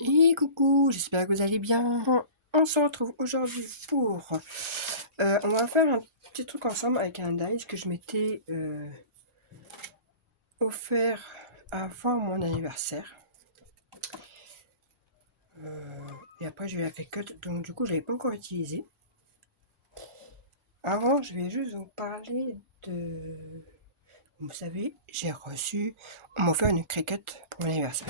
Et coucou, j'espère que vous allez bien. On se retrouve aujourd'hui pour... on va faire un petit truc ensemble avec un dice que je m'étais offert avant mon anniversaire. Et après j'ai eu la cliquette, donc du coup je l'avais pas encore utilisé. Avant, je vais juste vous parler de... Vous savez, j'ai reçu... On m'a offert une cricket pour mon anniversaire.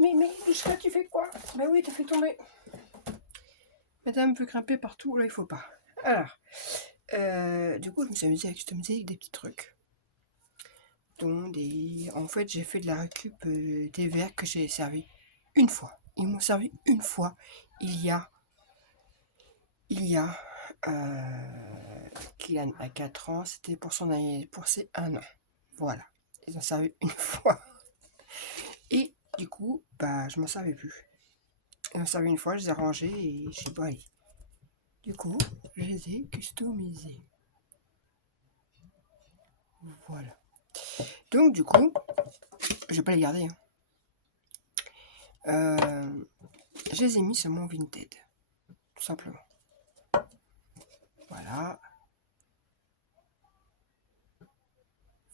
Mais, Douchka, tu fais quoi? Bah oui, t'as fait tomber. Madame veut grimper partout, là il faut pas. Alors, du coup, je me suis amusée à customiser des petits trucs. Dont des... En fait, j'ai fait de la récup des verres que j'ai servi une fois. Ils m'ont servi une fois. Il y a... Il y a... Kylian a 4 ans, c'était pour son pour ses 1 an. Voilà. Ils ont servi une fois. Et du coup, bah, je m'en servais plus. Ils m'ont servi une fois, je les ai rangés et je sais pas allé. Du coup, je les ai customisés. Voilà. Donc, du coup, je vais pas les garder. Je les ai mis sur mon Vinted. Tout simplement. Voilà.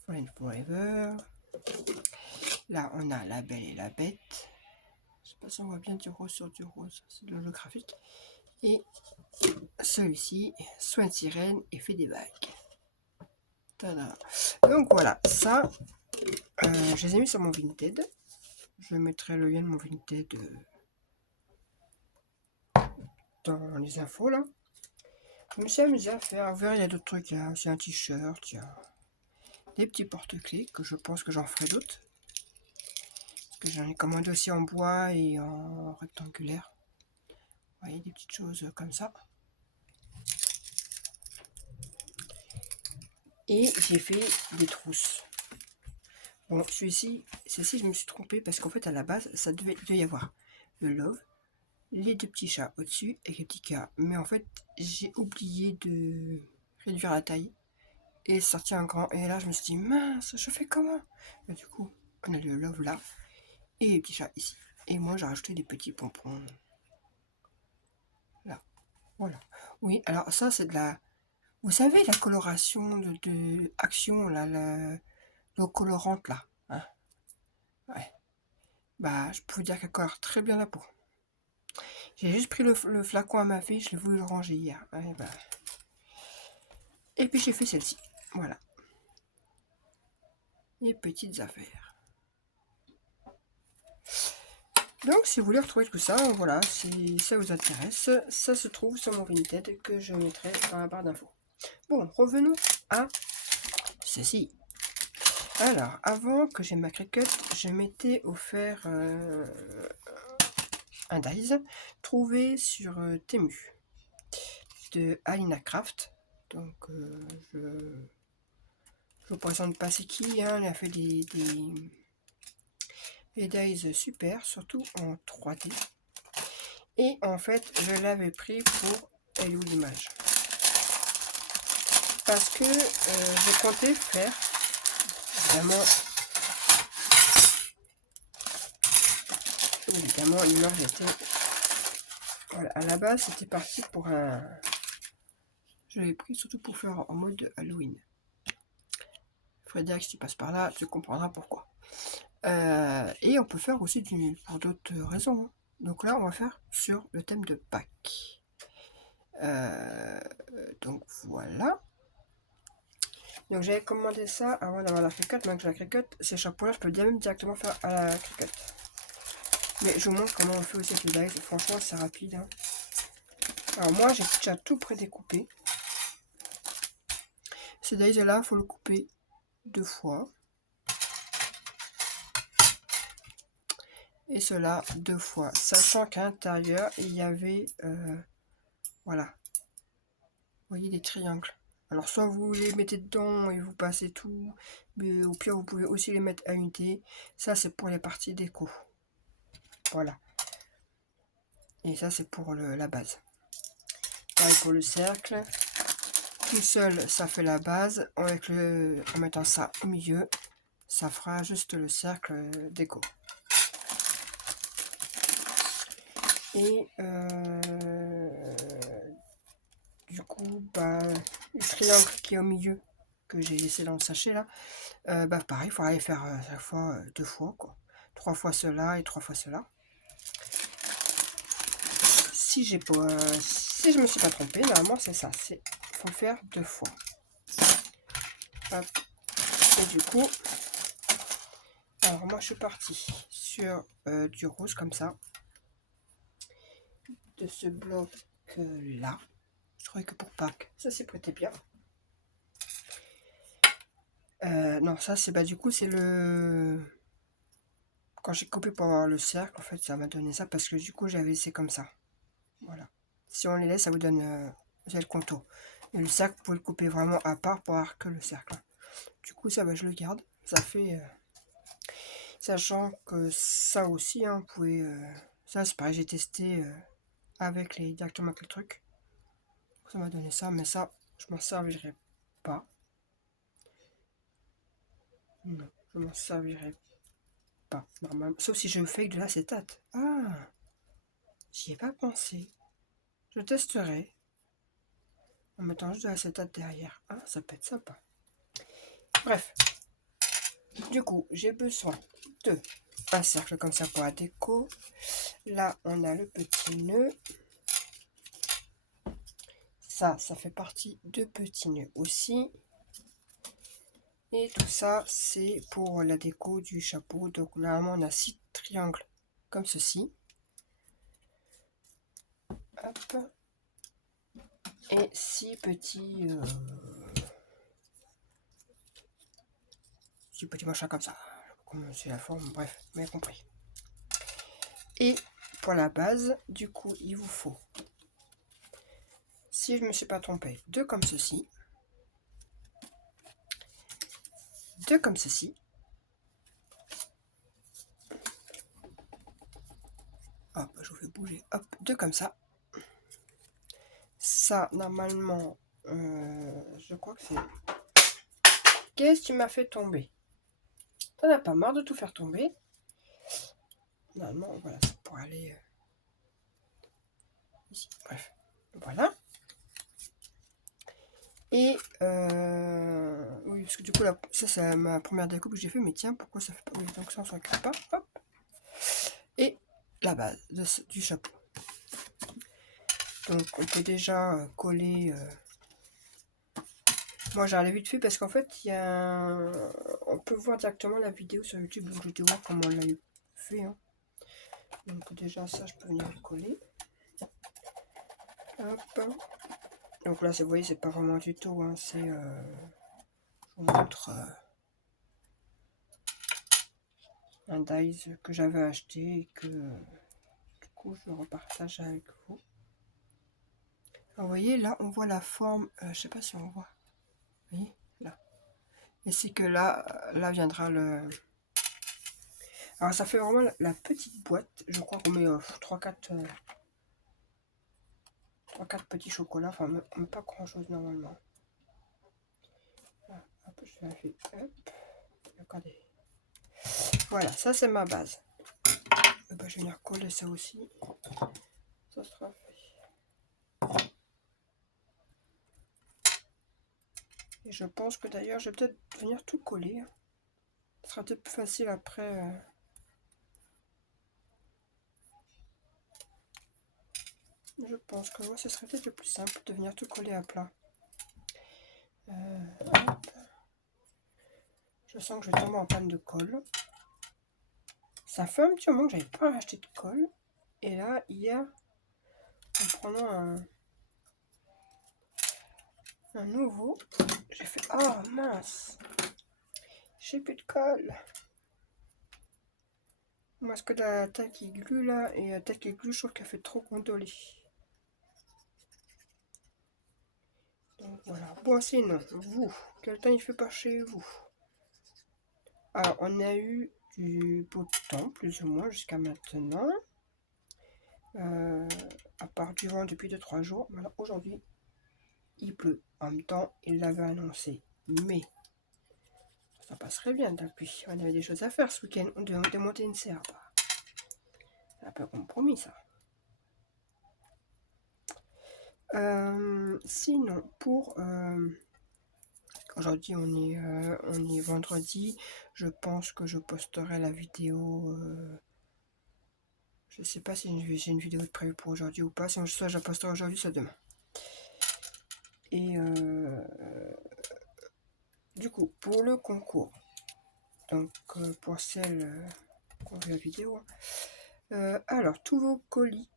Friend Forever. Là, on a La Belle et la Bête. Je sais pas si on voit bien du rose sur du rose. C'est de l'holographique. Et celui-ci, Soin de sirène et fait des vagues. Tada. Donc voilà, ça, je les ai mis sur mon Vinted. Je mettrai le lien de mon Vinted dans les infos là. Je me suis amusé à faire. Vous verrez, il y a d'autres trucs. Il y a aussi un t-shirt, il y a des petits porte-clés que je pense que j'en ferai d'autres. Parce que j'en ai commandé aussi en bois et en rectangulaire. Vous voyez, des petites choses comme ça. Et j'ai fait des trousses. Bon, ceci, je me suis trompée parce qu'en fait, à la base, ça devait y avoir le love, les deux petits chats au-dessus et les petits cœurs. Mais en fait, j'ai oublié de réduire la taille et sortir un grand. Et là, je me suis dit, mince, je fais comment? Et du coup, on a le love là et les petits chats ici. Et moi, j'ai rajouté des petits pompons là. Voilà. Oui, alors ça, c'est de la... Vous savez, la coloration de Action, là, l'eau colorante, là. Hein, ouais. Bah, je peux vous dire qu'elle colore très bien la peau. J'ai juste pris le flacon à ma fille, je l'ai voulu le ranger hier. Ouais, bah. Et puis j'ai fait celle-ci. Voilà. Les petites affaires. Donc, si vous voulez retrouver tout ça, voilà, si ça vous intéresse, ça se trouve sur mon Vinted que je mettrai dans la barre d'infos. Bon, revenons à ceci. Alors, avant que j'ai ma cricket, je m'étais offert un dice trouvé sur Temu de Alina Craft. Donc, je vous présente pas c'est qui, hein, elle a fait des dice super, surtout en 3D. Et en fait, je l'avais pris pour Elle ou l'image. Parce que je comptais faire vraiment... Évidemment, l'image était... Voilà, à la base, c'était parti pour un... Je l'avais pris surtout pour faire en mode Halloween. Frédéric, si tu passes par là, tu comprendras pourquoi. Et on peut faire aussi pour d'autres raisons. Hein. Donc là, on va faire sur le thème de Pâques. Donc voilà. Donc j'avais commandé ça avant d'avoir la cricket. Maintenant que j'ai la cricket, ces chapeaux-là, je peux bien même directement faire à la cricket. Mais je vous montre comment on fait aussi avec les dice. Franchement, c'est rapide. Hein. Alors moi, j'ai déjà tout prédécoupé. Ce dice-là, il faut le couper 2 fois. Et cela 2 fois. Sachant qu'à l'intérieur, il y avait... voilà. Vous voyez des triangles. Alors soit vous les mettez dedans et vous passez tout, mais au pire vous pouvez aussi les mettre à unité. Ça c'est pour les parties déco. Voilà. Et ça c'est pour la base. Pareil pour le cercle. Tout seul ça fait la base. En mettant ça au milieu, ça fera juste le cercle déco. Et du coup, bah, le triangle qui est au milieu, que j'ai laissé dans le sachet là, bah pareil, il faudra les faire à chaque fois 2 fois, quoi. 3 fois cela et 3 fois cela. Si j'ai pas, si je me suis pas trompée, normalement c'est ça, c'est faut le faire 2 fois. Hop. Et du coup, alors moi je suis partie sur du rose comme ça, de ce bloc là. Je trouvais que pour Pâques, ça s'est prêté bien. Non, ça c'est bah du coup c'est le... Quand j'ai coupé pour avoir le cercle, en fait ça m'a donné ça parce que du coup j'avais laissé comme ça. Voilà. Si on les laisse, ça vous donne le contour. Et le cercle, vous pouvez le couper vraiment à part pour avoir que le cercle. Du coup ça bah je le garde. Ça fait... sachant que ça aussi, hein, vous pouvez... ça c'est pareil, j'ai testé avec les directement avec le truc. Ça m'a donné ça, mais ça, je m'en servirai pas. Non, je m'en servirai pas, normalement. Sauf si je fais de l'acétate. Ah, j'y ai pas pensé. Je testerai en mettant juste de l'acétate derrière. Ah, ça peut être sympa. Bref. Du coup, j'ai besoin de un cercle comme ça pour la déco. Là, on a le petit nœud. Ça fait partie de petits nœuds aussi. Et tout ça, c'est pour la déco du chapeau. Donc, normalement, on a 6 triangles comme ceci. Hop. Et 6 petits... 6 petits machins comme ça. Comment c'est la forme, bref, vous m'avez compris. Et pour la base, du coup, il vous faut, si je ne me suis pas trompée, 2 comme ceci. 2 comme ceci. Hop, je vous fais bouger. Hop, 2 comme ça. Ça, normalement, je crois que c'est... Qu'est-ce que tu m'as fait tomber? T'en as pas marre de tout faire tomber? Normalement, voilà, c'est pour aller ici. Bref, voilà. Et oui, parce que du coup, là, ça c'est ma première découpe que j'ai fait, mais tiens, pourquoi ça fait pas? Oui, donc ça on s'en occupe pas. Hop. Et la base du chapeau. Donc on peut déjà coller. Moi j'ai allé vite fait parce qu'en fait il y a on peut voir directement la vidéo sur YouTube, donc je vais voir comment on l'a fait. Hein. Donc déjà ça je peux venir le coller. Hop. Donc là vous voyez c'est pas vraiment du tout, hein, c'est je vous montre un dies que j'avais acheté et que du coup je repartage avec vous. Alors, vous voyez là on voit la forme, je sais pas si on voit. Vous voyez là. Et c'est que là viendra le... Alors ça fait vraiment la petite boîte. Je crois qu'on met 3-4 petits chocolats. Enfin, même pas grand chose normalement. Voilà, hop, je vérifie. Hop. Regardez. Voilà, ça c'est ma base. Et ben, je vais venir coller ça aussi. Ça sera fait. Et je pense que d'ailleurs je vais peut-être venir tout coller. Ce sera peut-être plus facile après. Je pense que moi ce serait peut-être le plus simple de venir tout coller à plat. Hop. Je sens que je vais tomber en panne de colle. Ça fait un petit moment que j'avais pas acheté de colle. Et là, hier, en prenant un nouveau, j'ai fait... Oh mince, j'ai plus de colle. Parce que la taille qui glue là, et la taille qui glue, je trouve qu'elle fait trop gondolée. Donc voilà. Bon, sinon, vous, quel temps il fait pas chez vous? Alors, on a eu du beau temps, plus ou moins, jusqu'à maintenant. À part du vent depuis 2-3 jours. Voilà, aujourd'hui, il pleut. En même temps, il l'avait annoncé. Mais ça passerait bien depuis. On avait des choses à faire ce week-end. On devait monter une serre. C'est un peu compromis ça. Sinon, pour aujourd'hui, on est vendredi. Je pense que je posterai la vidéo. Je sais pas si j'ai une vidéo prévue pour aujourd'hui ou pas. Sinon, soit je la posterai aujourd'hui, soit demain. Et du coup, pour le concours, donc pour celle qu'on veut la vidéo, alors tous vos colis,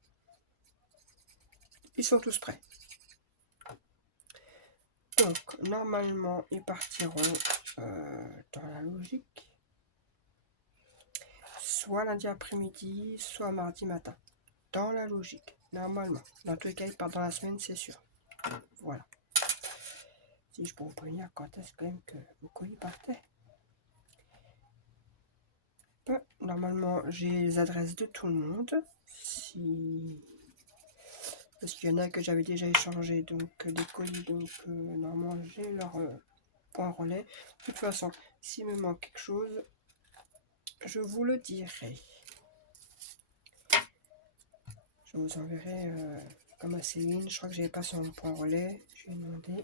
ils sont tous prêts. Donc normalement, ils partiront dans la logique, soit lundi après-midi, soit mardi matin. Dans la logique, normalement. Dans tous les cas, ils partent dans la semaine, c'est sûr. Voilà. Si je peux vous prévenir quand est-ce quand même que vos colis partaient. Normalement, j'ai les adresses de tout le monde. Parce qu'il y en a que j'avais déjà échangé, donc des colis, donc normalement j'ai leur point relais. De toute façon, s'il me manque quelque chose, je vous le dirai. Je vous enverrai comme à Céline. Je crois que j'avais pas son point relais. Je lui ai demandé.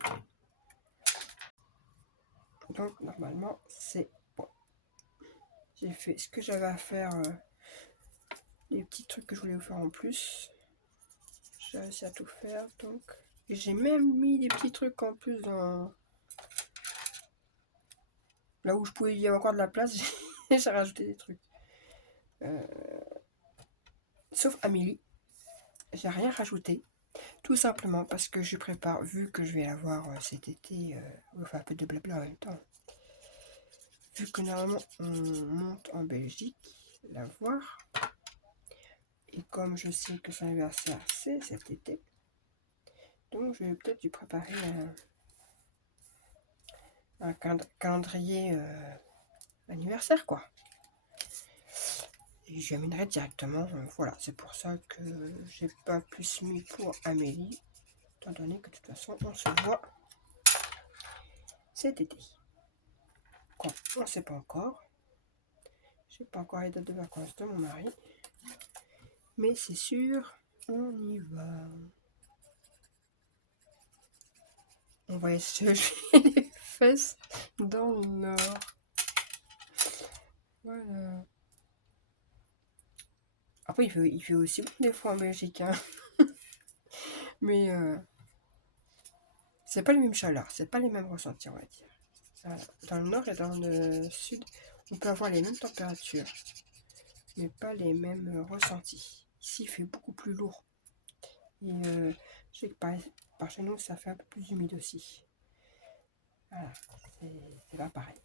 Donc normalement c'est bon. J'ai fait ce que j'avais à faire. Les petits trucs que je voulais vous faire en plus. J'ai réussi à tout faire donc. Et j'ai même mis des petits trucs en plus dans. Là où je pouvais y avoir encore de la place, j'ai rajouté des trucs. Sauf Amélie. J'ai rien rajouté. Tout simplement parce que je prépare, vu que je vais la voir cet été, enfin un peu de blabla en même temps. Vu que normalement on monte en Belgique, la voir. Et comme je sais que son anniversaire c'est cet été, donc je vais peut-être lui préparer un calendrier anniversaire quoi. Et je lui amènerai directement, voilà, c'est pour ça que j'ai pas plus mis pour Amélie, étant donné que de toute façon on se voit cet été. Quand on ne sait pas encore. J'ai pas encore les dates de vacances de mon mari. Mais c'est sûr, on y va. On va essayer les fesses dans le nord. Voilà. Après, il fait aussi bon des fois en Belgique. Hein. Mais c'est pas les mêmes chaleurs, c'est pas les mêmes ressentis, on va dire. Voilà. Dans le nord et dans le sud, on peut avoir les mêmes températures, mais pas les mêmes ressentis. Ici, il fait beaucoup plus lourd. Et je sais que par chez nous, ça fait un peu plus humide aussi. Voilà, c'est pas pareil.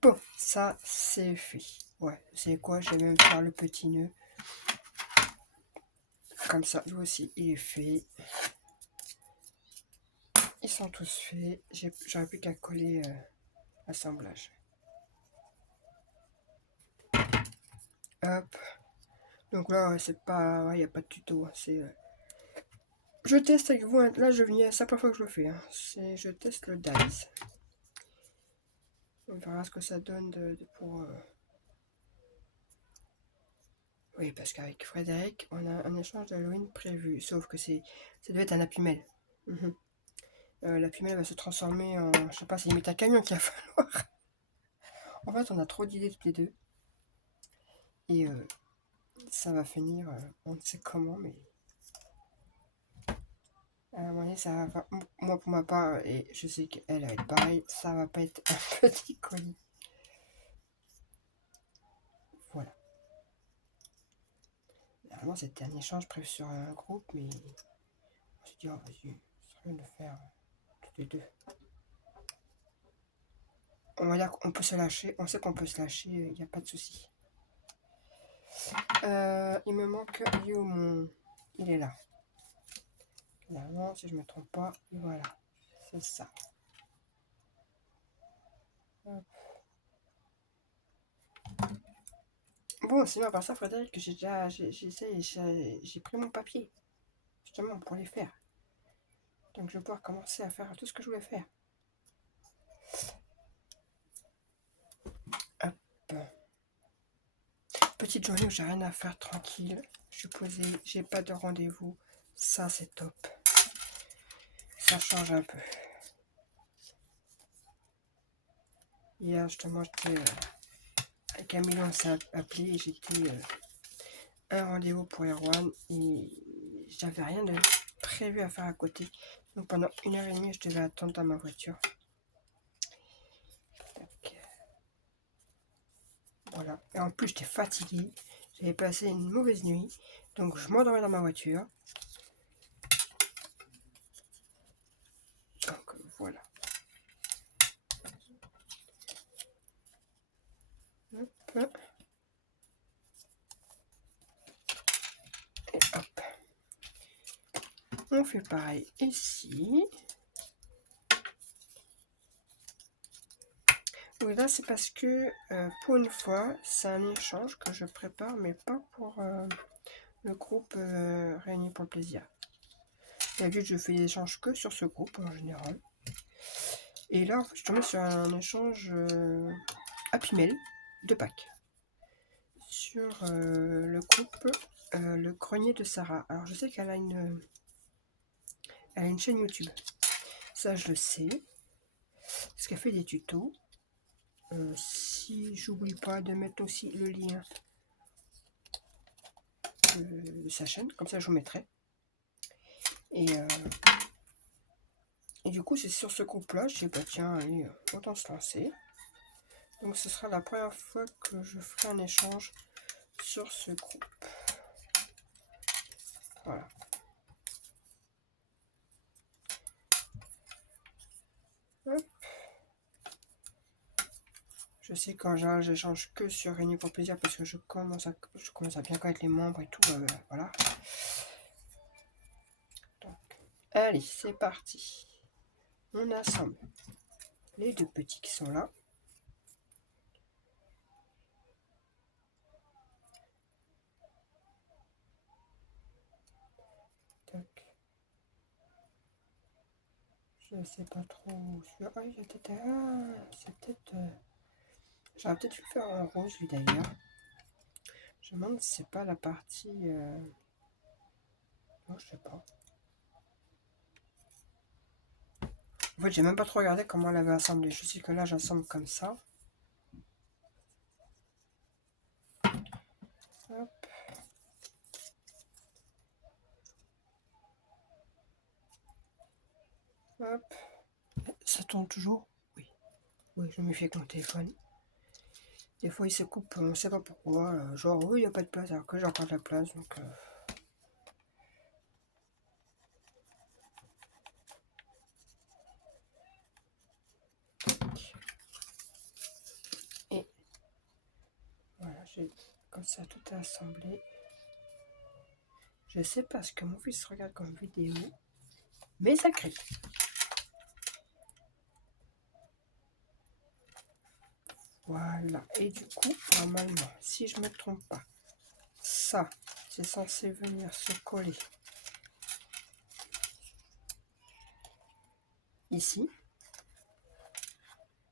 Bon, ça c'est fait. Ouais, c'est quoi? Je vais même faire le petit nœud. Comme ça, lui aussi, il est fait. Ils sont tous faits. J'aurais plus qu'à coller l'assemblage. Hop. Donc là, c'est pas. Il n'y a pas de tuto. C'est. Je teste avec vous. Là, c'est la première fois que je le fais. Hein. Je teste le dies. On verra ce que ça donne pour. Oui, parce qu'avec Frédéric, on a un échange d'Halloween prévu. Sauf que ça doit être un Happy-Mail. La Happy-Mail va se transformer en. Je sais pas, c'est limite un camion qu'il va falloir. En fait, on a trop d'idées toutes les deux. Et ça va finir, on ne sait comment, mais. À un moment donné, ça va. Moi, pour ma part, et je sais qu'elle va être pareil, ça va pas être un petit colis. Voilà. Normalement, c'était un échange prévu sur un groupe, mais on s'est dit, oh, vas-y, ça serait bien de faire toutes les deux. On va dire qu'on peut se lâcher, on sait qu'on peut se lâcher, il n'y a pas de souci. Il me manque Youmon. Il est là. Normalement, si je me trompe pas, voilà. C'est ça. Hop. Bon, sinon, à part ça, Frédéric, j'ai pris mon papier, justement, pour les faire. Donc, je vais pouvoir commencer à faire tout ce que je voulais faire. Hop. Petite journée où j'ai rien à faire, tranquille. Je suis posée, j'ai pas de rendez-vous. Ça, c'est top. Ça change un peu. Hier, justement, j'étais avec Camille, on s'est appelé et j'étais un rendez-vous pour Erwan et j'avais rien de prévu à faire à côté. Donc pendant 1h30, je devais attendre dans ma voiture. Donc, voilà. Et en plus, j'étais fatiguée. J'avais passé une mauvaise nuit. Donc je m'endormais dans ma voiture. Donc voilà. Hop. Et hop. On fait pareil ici. Oui, là c'est parce que pour une fois, c'est un échange que je prépare, mais pas pour le groupe Réunis pour le plaisir. D'habitude, je fais des échanges que sur ce groupe en général. Et là, en fait, je suis tombée sur un échange Happy Mail de Pâques sur le groupe Le Grenier de Sarah. Alors, je sais qu'elle a elle a une chaîne YouTube. Ça, je le sais. Parce qu'elle fait des tutos. Si j'oublie pas de mettre aussi le lien de sa chaîne, comme ça je vous mettrai. Et du coup, c'est sur ce groupe-là, je dis bah tiens, allez, autant se lancer. Donc ce sera la première fois que je ferai un échange sur ce groupe. Voilà. Hop. Je sais qu'en général, j'échange que sur Réunis pour plaisir parce que je commence à bien connaître les membres et tout. Voilà. Donc, allez, c'est parti. On assemble les deux petits qui sont là. Tac. Je sais pas trop. Ah, c'est peut-être. J'aurais peut-être dû le faire en rose, lui d'ailleurs. Je me demande si c'est pas la partie. Non, je sais pas. En fait, j'ai même pas trop regardé comment elle avait assemblé. Je sais que là, j'assemble comme ça. Hop. Hop. Ça tourne toujours? Oui. Oui, je me fie avec mon téléphone. Des fois, il se coupe, on sait pas pourquoi. Genre, oui, il n'y a pas de place, alors que j'ai encore de la place. Donc, et voilà, j'ai comme ça tout assemblé. Je sais pas ce que mon fils regarde comme vidéo, mais ça crie. Voilà, et du coup, normalement, si je me trompe pas, ça, c'est censé venir se coller ici. Vous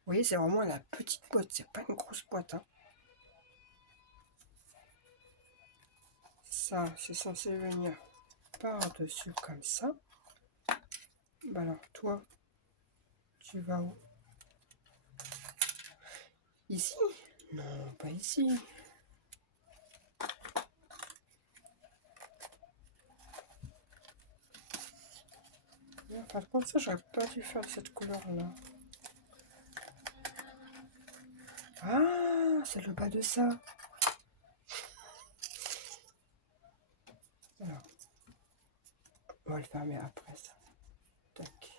voyez, c'est vraiment la petite boîte, c'est pas une grosse boîte. Hein. Ça, c'est censé venir par-dessus comme ça. Bah alors, toi, tu vas où? Ici? Non, pas ici. Par contre, ça, j'aurais pas dû faire cette couleur-là. Ah, c'est le bas de ça. Alors, on va le fermer après ça. Tac.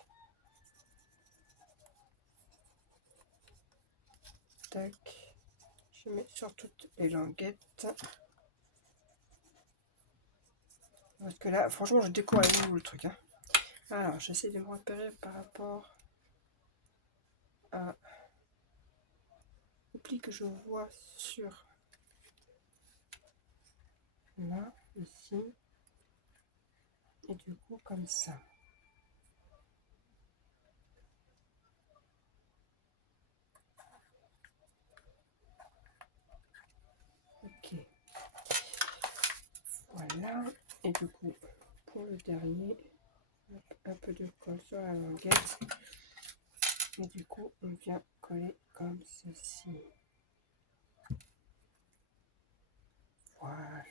Tac. Je mets sur toutes les languettes. Parce que là, franchement, je découvre avec vous le truc. Hein. Alors, j'essaie de me repérer par rapport à le pli que je vois sur là, ici. Et du coup, comme ça. Ok. Voilà. Voilà. Et du coup, pour le dernier, un peu de colle sur la languette. Et du coup, on vient coller comme ceci. Voilà.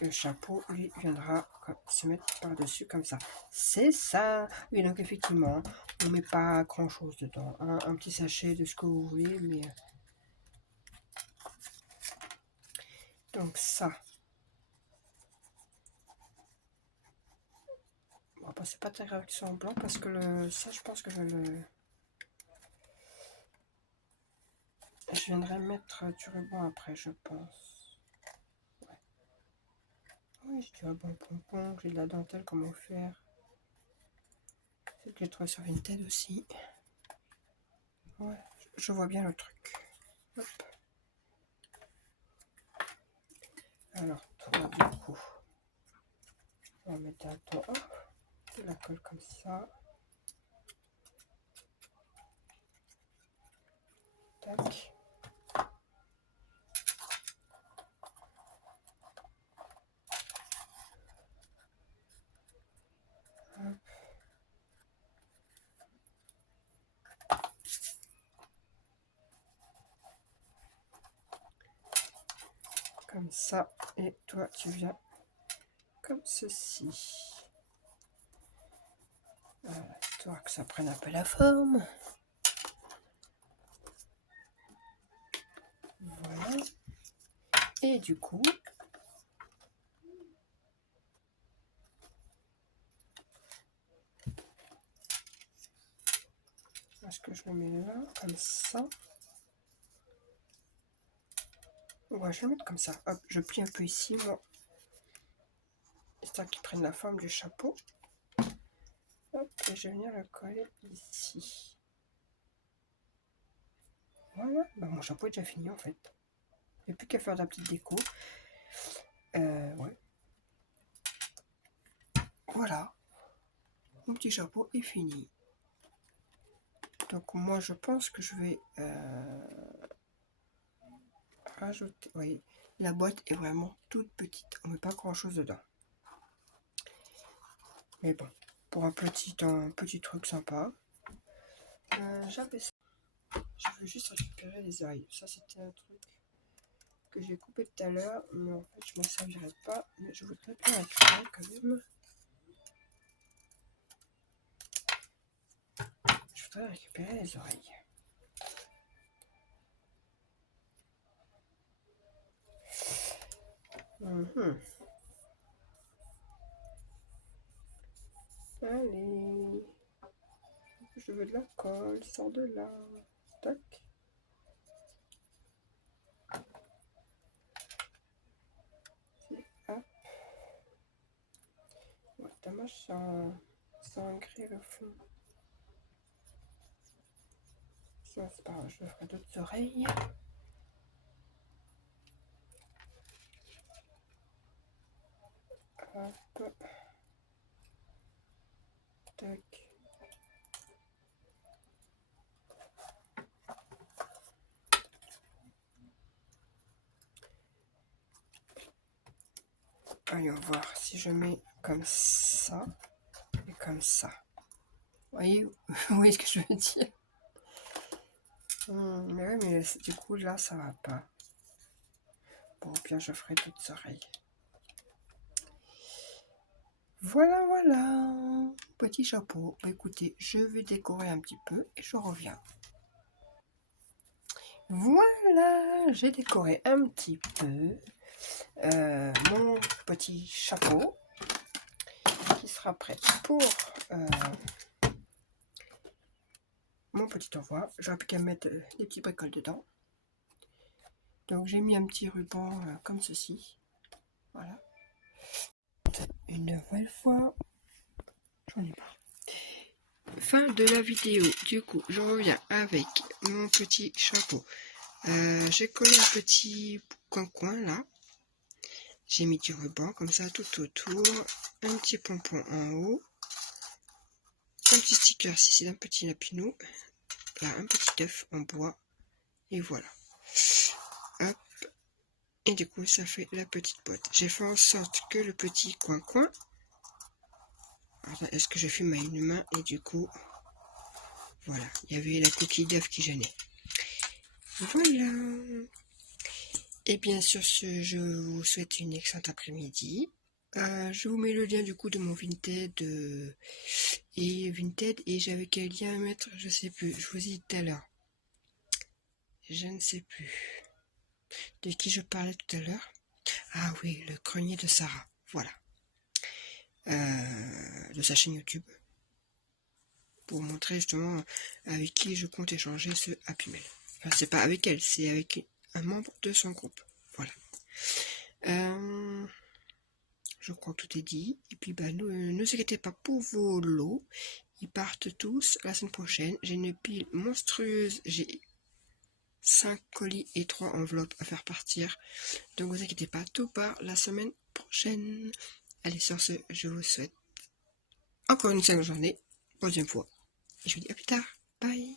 Et le chapeau, lui, viendra se mettre par-dessus comme ça. C'est ça. Oui, donc effectivement, on ne met pas grand-chose dedans. Hein. Un petit sachet de ce que vous voulez, mais... Donc ça. Bon, bah, c'est pas très grave qu'il soit en blanc parce que ça, je pense que je viendrai mettre du ruban après, je pense. Ouais. Oui, j'ai du ruban pompon, j'ai de la dentelle, comment faire. C'est que j'ai trouvé sur Vinted aussi. Ouais, je vois bien le truc. Hop. Alors, toi, du coup, on va mettre à toi. De la colle comme ça. Tac. Hop. Comme ça. Et toi, tu viens comme ceci. Voilà, histoire que ça prenne un peu la forme. Voilà. Et du coup, est-ce que je le mets là, comme ça? Ouais, je vais le mettre comme ça. Hop, je plie un peu ici, moi. Histoire qu'il prenne la forme du chapeau. Hop, et je vais venir le coller ici. Voilà, bah, mon chapeau est déjà fini en fait. Il n'y a plus qu'à faire de la petite déco. Ouais. Voilà, mon petit chapeau est fini. Donc moi je pense que je vais rajouter... Oui, la boîte est vraiment toute petite. On ne met pas grand chose dedans. Mais bon, pour un petit truc sympa. J'avais ça. Je veux juste récupérer les oreilles. Ça c'était un truc que j'ai coupé tout à l'heure. Mais en fait je m'en servirai pas. Mais je voudrais bien récupérer quand même. Je voudrais récupérer les oreilles. Allez. Je veux de la colle. Sors de là. Tac. Hop. Ouais, dommage, ça a ancré le fond. Ça, c'est pas grave, je ferai d'autres oreilles. Hop. Tac. Allez, on va voir si je mets comme ça et comme ça. Vous voyez ce que je veux dire? Mais oui, mais du coup, là, ça va pas. Bon, bien, je ferai d'autres oreilles. Voilà, voilà. Petit chapeau. Bah, écoutez, je vais décorer un petit peu et je reviens. Voilà, j'ai décoré un petit peu mon petit chapeau qui sera prêt pour mon petit envoi. J'aurais plus qu'à mettre des petits bricoles dedans. Donc j'ai mis un petit ruban comme ceci. Voilà. Une nouvelle fois. J'en ai marre. Fin de la vidéo. Du coup, je reviens avec mon petit chapeau. J'ai collé un petit coin là. J'ai mis du ruban comme ça tout autour. Un petit pompon en haut. Un petit sticker ici d'un petit lapinou. Là, un petit œuf en bois. Et voilà. Hop. Et du coup, ça fait la petite boîte. J'ai fait en sorte que le petit coin-coin. Est-ce que je filme à une main? Et du coup, voilà. Il y avait la coquille d'œuf qui gênait. Voilà. Et bien sur ce, je vous souhaite une excellente après-midi. Je vous mets le lien du coup de mon Vinted et j'avais quel lien à mettre, je sais plus, je vous ai dit tout à l'heure. Je ne sais plus. De qui je parlais tout à l'heure? Ah oui, le grenier de Sarah, voilà. De sa chaîne YouTube. Pour montrer justement avec qui je compte échanger ce Happy Mail. Enfin, c'est pas avec elle, c'est avec un membre de son groupe. Voilà. Je crois que tout est dit. Et puis, ne vous inquiétez pas pour vos lots. Ils partent tous la semaine prochaine. J'ai une pile monstrueuse. J'ai 5 colis et 3 enveloppes à faire partir. Donc, vous inquiétez pas, tout part la semaine prochaine. Allez, sur ce, je vous souhaite encore une excellente journée. Deuxième fois. Et je vous dis à plus tard. Bye.